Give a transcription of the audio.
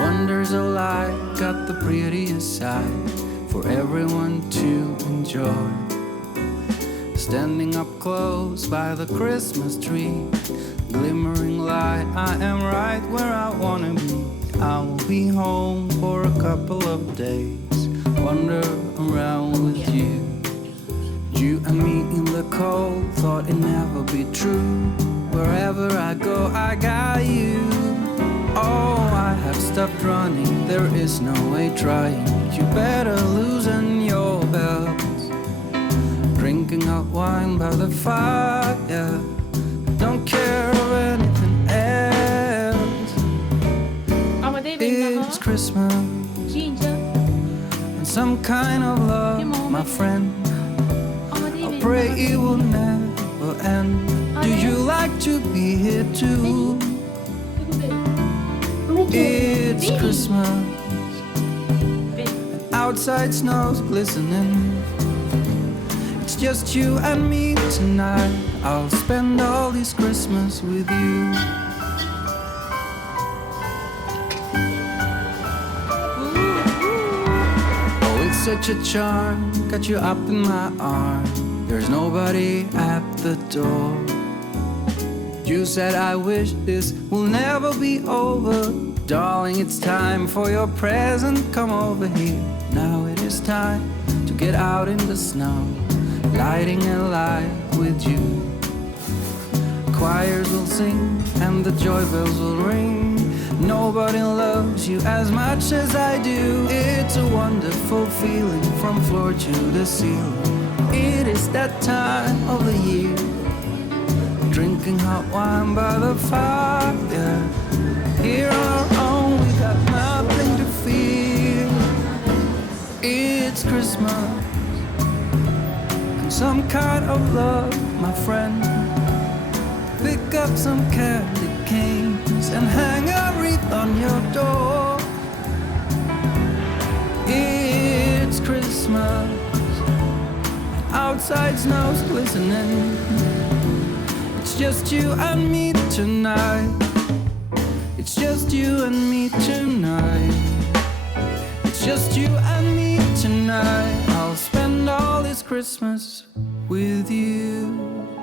Wonders of life got the prettiest side for everyone to enjoy. Standing up close by the Christmas tree, glimmering light, I am right where I wanna be. I will be home for a couple of days, wander around with you. You and me in the cold, thought it'd never be true. Wherever I go, I got you. Oh, I have stopped running, there is no way trying. You better loosen your belts. Drinking hot wine by the fire, don't care of anything else. It's Christmas and some kind of love, my friend. I pray it will never end. Do you like to be here too? It's Christmas, outside snow's glistening. It's just you and me tonight. I'll spend all this Christmas with you. Oh, it's such a charm, got you up in my arms. There's nobody at the door. You said I wish this will never be over. Darling, it's time for your present, come over here. Now it is time to get out in the snow, lighting a light with you. Choirs will sing and the joy bells will ring. Nobody loves you as much as I do. It's a wonderful feeling from floor to the ceiling. It is that time of the year, drinking hot wine by the fire. Here on our own, we got nothing to fear. It's Christmas and some kind of love, my friend. Pick up some candy canes and hang a wreath on your door. It's Christmas, outside snow's glistening. It's just you and me tonight. It's just you and me tonight. It's just you and me tonight. I'll spend all this Christmas with you.